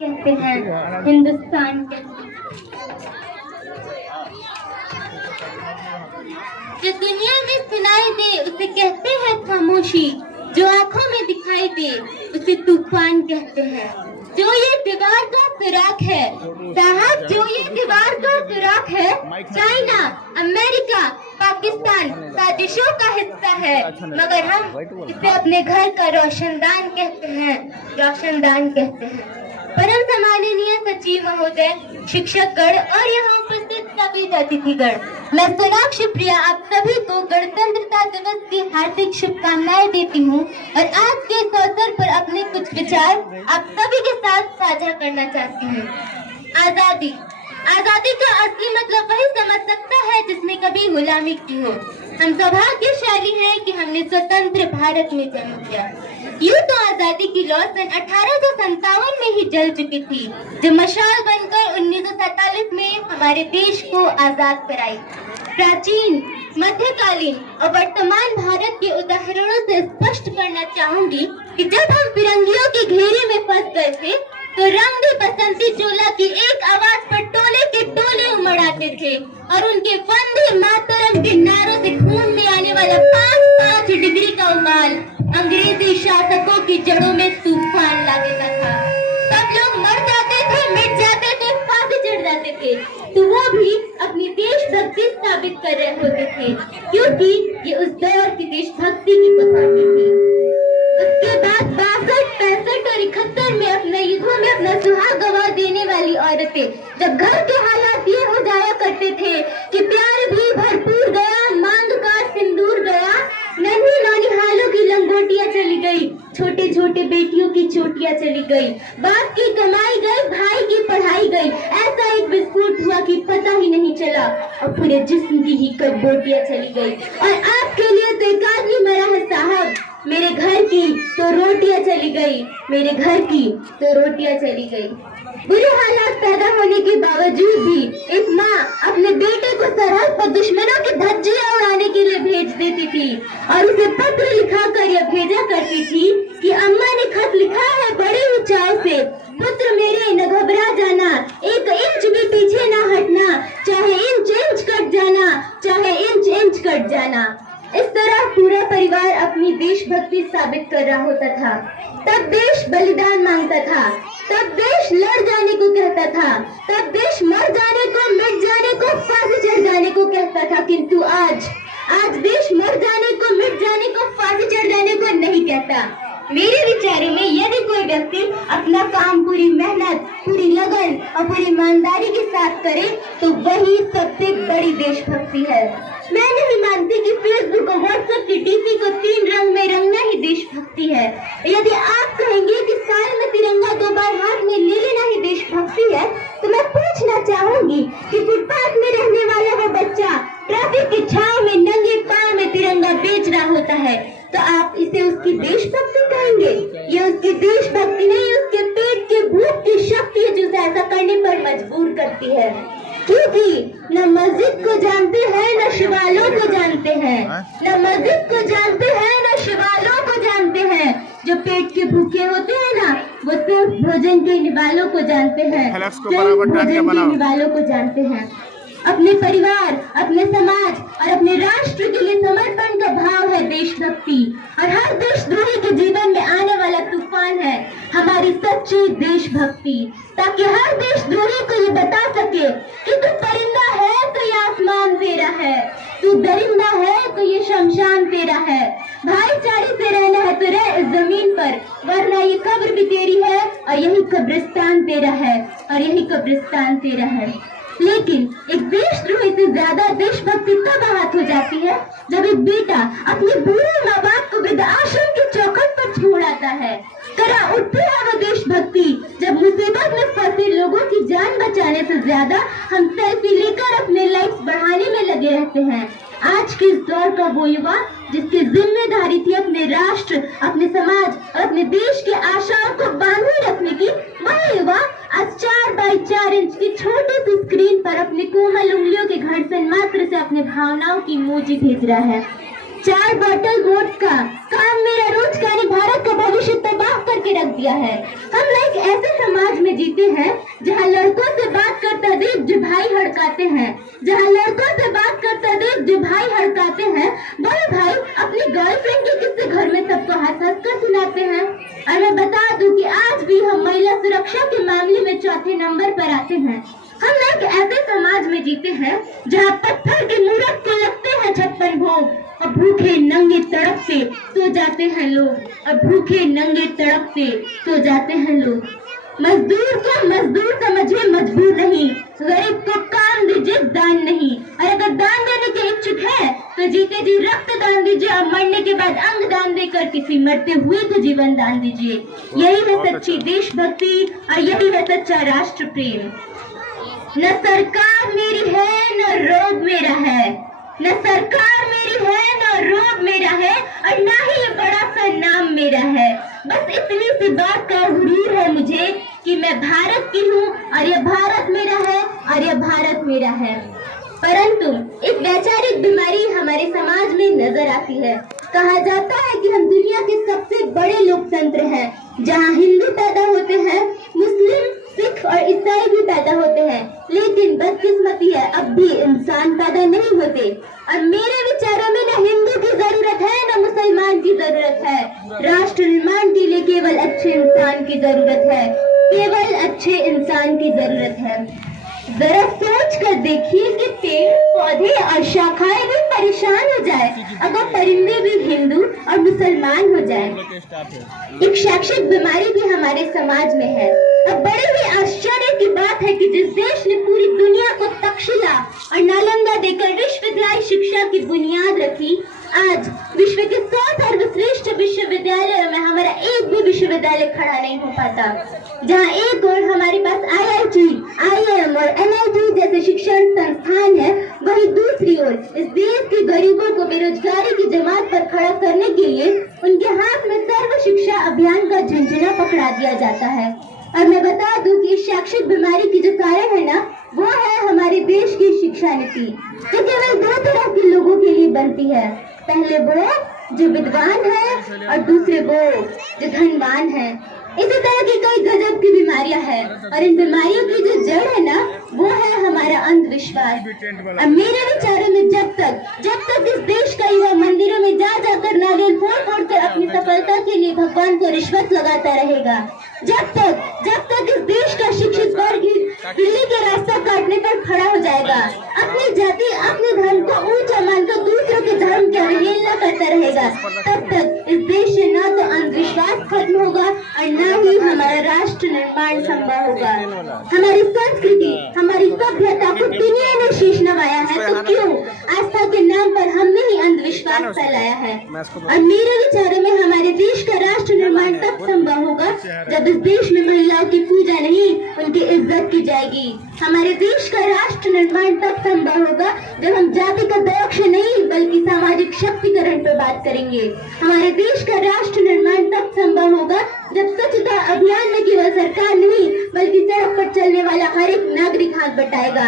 कहते हैं हिंदुस्तान के। जो दुनिया में सुनाई दे उसे कहते हैं खामोशी, जो आंखों में दिखाई दे उसे तूफान कहते हैं। जो ये दीवार का सुराख है साहब, जो ये दीवार का सुराख है, चाइना, अमेरिका, पाकिस्तान साजिशों का हिस्सा है, मगर हम इसे अपने घर का रोशनदान कहते हैं, रोशनदान कहते हैं। परम सम्माननीय सचिव महोदय, शिक्षकगण और यहाँ उपस्थित सभी अतिथिगण, मैं सोनाक्षी प्रिया आप सभी को गणतंत्रता दिवस की हार्दिक शुभकामनाएं देती हूँ और आज के इस अवसर पर अपने कुछ विचार आप सभी के साथ साझा करना चाहती हूँ। आजादी, आजादी का असली मतलब वही समझ सकता है जिसने कभी गुलामी की हो। हम सौभाग्यशाली हैं कि हमने स्वतंत्र भारत में जन्म लिया। यूँ तो आजादी की लौ सन 1857 में ही जल चुकी थी, जो मशाल बनकर 1947 में हमारे देश को आजाद कराई। प्राचीन, मध्यकालीन और वर्तमान भारत के उदाहरणों से स्पष्ट करना चाहूंगी कि जब हम फिरंगियों के घेरे में फंस गए थे तो रंग बसंती चोला की एक आवाज पर टोले के टोले उमड़ आते थे और उनके वंदे मातरम के नारों से खून में आने वाला 5-5 डिग्री का उबाल अंग्रेजी शासकों की जड़ों में तूफान ला देता था। सब लोग मर जाते थे, मिट जाते थे, फांसी चढ़ जाते थे, तो वो भी अपनी देशभक्ति साबित कर रहे होते थे, क्योंकि ये उस दौर की देशभक्ति की कसौटी थी। उसके बाद 62, 65 और 71 में अपने युद्धों में अपना सुहाग गवा देने वाली औरतें, जब घर के हालात ये हो जाया करते थे कि प्यार भी भरपूर गया, मांग का सिंदूर गया, नन्ही नौनिहालों की लंगोटियां चली गई, छोटे छोटे बेटियों की चोटियां चली गई, बाप की कमाई गई, भाई की पढ़ाई गई, ऐसा एक विस्फोट हुआ कि पता ही नहीं चला और पूरे जिस्म की ही कब बोटियां चली गई। और आपके लिए तो एक आदमी मरा है साहब, मेरे घर की तो रोटियां चली गई, मेरे घर की तो रोटियां चली गई। बुरे हालात पैदा होने के बावजूद भी एक माँ अपने बेटे को सरहद पर दुश्मनों की धज्जियां उड़ाने के लिए भेज देती थी और उसे पत्र लिखा कर यह भेजा करती थी कि अम्मा ने खत लिखा है बड़े ऊंचाई से, पुत्र मेरे न घबरा जाना, 1 इंच भी पीछे न हटना, चाहे इंच इंच कट जाना, चाहे इंच इंच कट जाना। इस तरह पूरा परिवार अपनी देशभक्ति साबित कर रहा होता था। तब देश बलिदान मांगता था, तब देश लड़ जाने को कहता था, तब देश मर जाने को, मिट जाने को, फांसी चढ़ जाने को कहता था, किंतु आज देश मर जाने को, मिट जाने को, फांसी चढ़ जाने को नहीं कहता। मेरे विचारों में यदि कोई व्यक्ति अपना काम पूरी मेहनत, पूरी लगन और पूरी ईमानदारी के साथ करे तो वही सबसे बड़ी देशभक्ति है। मैं नहीं मानती कि फेसबुक और व्हाट्सएप की डीपी को 3 रंग में रंगना ही देशभक्ति है। यदि आप कहेंगे कि साल में तिरंगा 2 बार हाथ में ले लेना ही देशभक्ति है, तो मैं पूछना चाहूंगी कि फुटपाथ में रहने वाला वो बच्चा ट्रैफिक की छांव में नंगे पांव में तिरंगा बेच रहा होता है, तो आप इसे उसकी देशभक्ति कहेंगे? ये उसकी देशभक्ति नहीं, उसके पेट के भूख की शक्ति है जो उसे ऐसा करने पर मजबूर करती है। क्योंकि न मस्जिद को जानते हैं न शिवालों को जानते हैं, न मस्जिद को जानते हैं न शिवालों को जानते हैं। जो पेट के भूखे होते हैं ना, वो सिर्फ भोजन के निवालों को जानते हैं, भोजन के निवालों को जानते हैं। अपने परिवार, अपने समाज और अपने राष्ट्र के लिए समर्पण का भाव है देशभक्ति, और हर देशद्रोही के जीवन में आने वाला तूफान है हमारी सच्ची देशभक्ति, ताकि हर देशद्रोही को ये बता सके कि तू परिंदा है तो ये आसमान तेरा है, तू दरिंदा है तो ये शमशान तेरा है। भाईचारे से रहना है तो रह इस जमीन पर, वरना ये कब्र भी तेरी है और यही कब्रिस्तान तेरा है, और यही कब्रिस्तान तेरा है। लेकिन एक देशद्रोही से ज्यादा देशभक्ति तब आहत हो जाती है जब एक बेटा अपने बूढ़े माँ बाप को वृद्धाश्रम के चौखट पर छोड़ आता है। करा उठती है वो देशभक्ति जब मुसीबत में फंसे लोगों की जान बचाने से ज्यादा हम सेल्फी लेकर अपने लाइक्स बढ़ाने में लगे रहते हैं। आज के इस दौर का वो युवा जिसकी जिम्मेदारी थी अपने राष्ट्र, अपने समाज और अपने देश के आशाओं को बांधे रखने की, वह युवा आज 4x4 इंच की छोटी सी स्क्रीन पर अपने कोमल उंगलियों के घर्षण मात्र से अपने भावनाओं की इमोजी भेज रहा है। 4 बॉटल वोट का काम मेरा रोज का भारत का भविष्य तबाह करके रख दिया है। हम एक ऐसे समाज में जीते हैं, जहाँ लड़कों से बात करता देख जो भाई हड़काते हैं, जहाँ लड़कों से बात करता देख जो भाई हड़काते हैं, बड़े भाई अपनी गर्लफ्रेंड के किस्से घर में सबको हंस हंस कर सुनाते हैं। और मैं बता दूं कि आज भी हम महिला सुरक्षा के मामले में चौथे नंबर पर आते हैं। हम एक ऐसे समाज में जीते हैं जहाँ पत्थर की मूरत को लगते हैं 56 भोग, और भूखे नंगे तड़पते सो जाते हैं लोग, और भूखे नंगे तड़पते सो जाते हैं लोग। मजदूर को मजदूर समझिए, मजबूर नहीं। गरीब को काम दीजिए, दान नहीं। और अगर दान देने के इच्छुक है तो जीते जी रक्त दान दीजिए, और मरने के बाद अंग दान देकर किसी मरते हुए को जीवन दान दीजिए। यही है सच्ची देशभक्ति और यही है सच्चा राष्ट्र प्रेम। न सरकार मेरी है न रोग मेरा है, न सरकार मेरी है न रोग मेरा है, और न ही ये बड़ा सा नाम मेरा है। बस इतनी सी बात का हुरूर है मुझे कि मैं भारत की हूँ और ये भारत मेरा है और ये भारत मेरा है। परंतु एक वैचारिक बीमारी हमारे समाज में नजर आती है। कहा जाता है कि हम दुनिया के सबसे बड़े लोकतंत्र हैं, जहाँ हिंदू पैदा होते हैं, मुस्लिम, सिख और ईसाई भी पैदा होते हैं, लेकिन बदकिस्मती है अब भी इंसान पैदा नहीं होते। और मेरे विचारों में न हिंदू की जरूरत है न मुसलमान की जरूरत है, राष्ट्र निर्माण के लिए केवल अच्छे इंसान की जरूरत है, केवल अच्छे इंसान की जरूरत है। जरा सोच कर देखिए कि पेड़ पौधे और शाखाएं भी परेशान हो जाए अगर परिंदे भी हिंदू और मुसलमान हो जाए। एक शैक्षिक बीमारी भी हमारे समाज में है। अब बड़े ही आश्चर्य की बात है कि जिस देश ने पूरी दुनिया को तक्षशिला और नालंदा देकर विश्वविद्यालय शिक्षा की बुनियाद रखी, आज विश्व के 100 सर्वश्रेष्ठ विश्वविद्यालयों में हमारा एक भी विश्वविद्यालय खड़ा नहीं हो पाता। जहाँ एक और हमारे पास IIT, IIM और NIT जैसे शिक्षण संस्थान है, वही दूसरी ओर इस देश के गरीबों को बेरोजगारी की जमात पर खड़ा करने के लिए उनके हाथ में सर्व शिक्षा अभियान का झंझना पकड़ा दिया जाता है। और मैं बता दूं कि शैक्षिक बीमारी की जो कारण है ना, वो है हमारे देश की शिक्षा नीति, जो केवल 2 तरह के लोगों के लिए बनती है। पहले वो जो विद्वान है और दूसरे वो जो धनवान है। इसी तरह की कई गजब की बीमारियां हैं, और इन बीमारियों की जो जड़ है ना, वो है हमारा अंधविश्वास। और मेरे विचारों में जब तक इस देश का युवा मंदिरों में जा जाकर नारियल फोड़ कर अपनी सफलता के लिए भगवान को रिश्वत लगाता रहेगा, जब तक इस देश का शिक्षित वर्ग दिल्ली के रास्ता काटने पर खड़ा हो जाएगा, अपनी जाति अपने धर्म को ऊंचा मानकर दूसरों के धर्म की अवहेलना करता रहेगा, तब तक इस देश से न तो अंधविश्वास खत्म होगा और न ही हमारा राष्ट्र निर्माण संभव होगा। हमारी संस्कृति, हमारी सभ्यता को दुनिया ने शीश नवाया है, तो क्यों आस्था के नाम पर हमने ही अंधविश्वास फैलाया है। और मेरे विचारों में हमारे देश का राष्ट्र निर्माण तब संभव होगा जब इस देश में महिलाओं की पूजा नहीं, उनकी इज्जत की जाएगी। हमारे देश का राष्ट्र निर्माण तब संभव होगा जब हम जाति का दौक्ष नहीं बल्कि सामाजिक शक्तिकरण पर बात करेंगे। हमारे देश का राष्ट्र निर्माण तब संभव होगा जब स्वच्छता अभियान में केवल सरकार नहीं बल्कि सड़क पर चलने वाला हर एक नागरिक हाथ बटाएगा,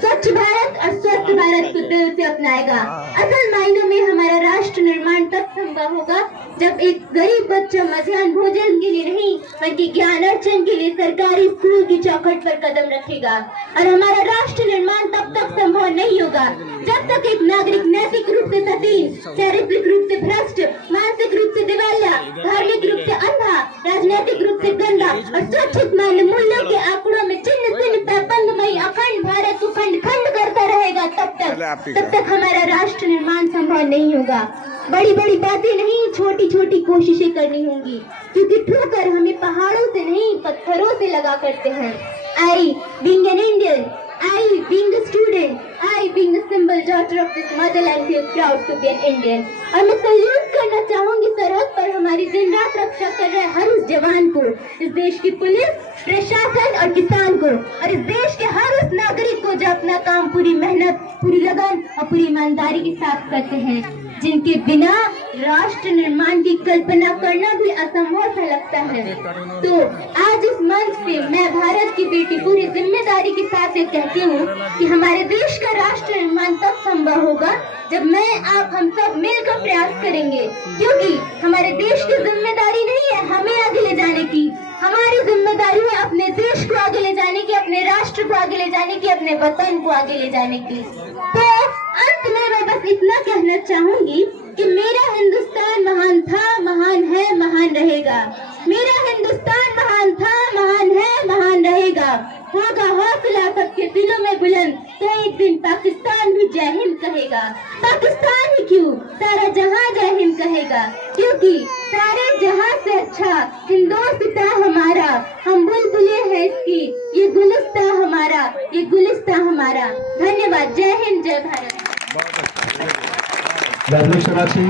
स्वच्छ भारत और स्वस्थ भारत को दिल से अपनाएगा। असल मायनों में हमारा राष्ट्र निर्माण तब संभव होगा जब एक गरीब बच्चा मध्याह्न भोजन के लिए नहीं बल्कि ज्ञान अर्जन के लिए सरकारी स्कूल की चौखट पर कदम रखेगा। और हमारा राष्ट्र निर्माण तब तक संभव नहीं होगा जब तक एक नागरिक नैतिक रूप से सतीन, चारित्रिक रूप से भ्रष्ट, मानसिक रूप से दिवालिया, धार्मिक रूप से अंधा, राजनीतिक रूप से गंदा और स्वच्छित मान्य मूल्यों के आंकड़ों में चिन्ह पैबंदमयी अखंड भारत को खंड खंड करता रहेगा, तब तक हमारा राष्ट्र निर्माण संभव नहीं होगा। बड़ी बड़ी बातें नहीं, छोटी छोटी कोशिशें करनी होंगी, क्योंकि ठोकर हमें पहाड़ों से नहीं पत्थरों से लगा करते हैं। I being an Indian, I being a student, I being a simple daughter of this motherland feel proud to be an Indian। और मैं सल्यूट करना चाहूंगी सरहद पर हमारी दिन रात रक्षा कर रहे हर उस जवान को, इस देश की पुलिस, प्रशासन और किसान को, और इस देश के हर उस नागरिक को जो अपना काम पूरी मेहनत, पूरी लगन और पूरी ईमानदारी के साथ करते हैं, जिनके बिना राष्ट्र निर्माण की कल्पना करना भी असंभव सा लगता है। तो आज इस मंच पे मैं भारत की बेटी पूरी जिम्मेदारी के साथ ये कहती हूँ कि हमारे देश का राष्ट्र निर्माण तब संभव होगा जब मैं, आप, हम सब मिलकर प्रयास करेंगे, क्योंकि हमारे देश की जिम्मेदारी नहीं है हमें आगे ले जाने की, हमारी जिम्मेदारी है अपने देश को आगे ले राष्ट्र को आगे ले जाने की, अपने वतन को आगे ले जाने की। तो अंत में मैं बस इतना कहना चाहूंगी कि मेरा हिंदुस्तान महान था, महान है, महान रहेगा। मेरा हिंदुस्तान महान था, महान है, महान रहेगा। होगा हौसला सबके दिलों में बुलंद, तो एक दिन पाकिस्तान भी जय हिंद कहेगा। पाकिस्तान ही क्यों, सारा जहां जय हिंद कहेगा, क्योंकि सारे जहां से अच्छा हिंदोस्तां हमारा। हम बुलबुले हैं इसकी, ये गुलिस्तां हमारा, ये गुलिस्तां हमारा। धन्यवाद। जय हिंद, जय Bharat. Congratulations, Sakshi.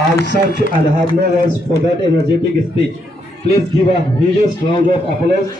I'm such and have no words for that energetic speech. Please give a huge round of applause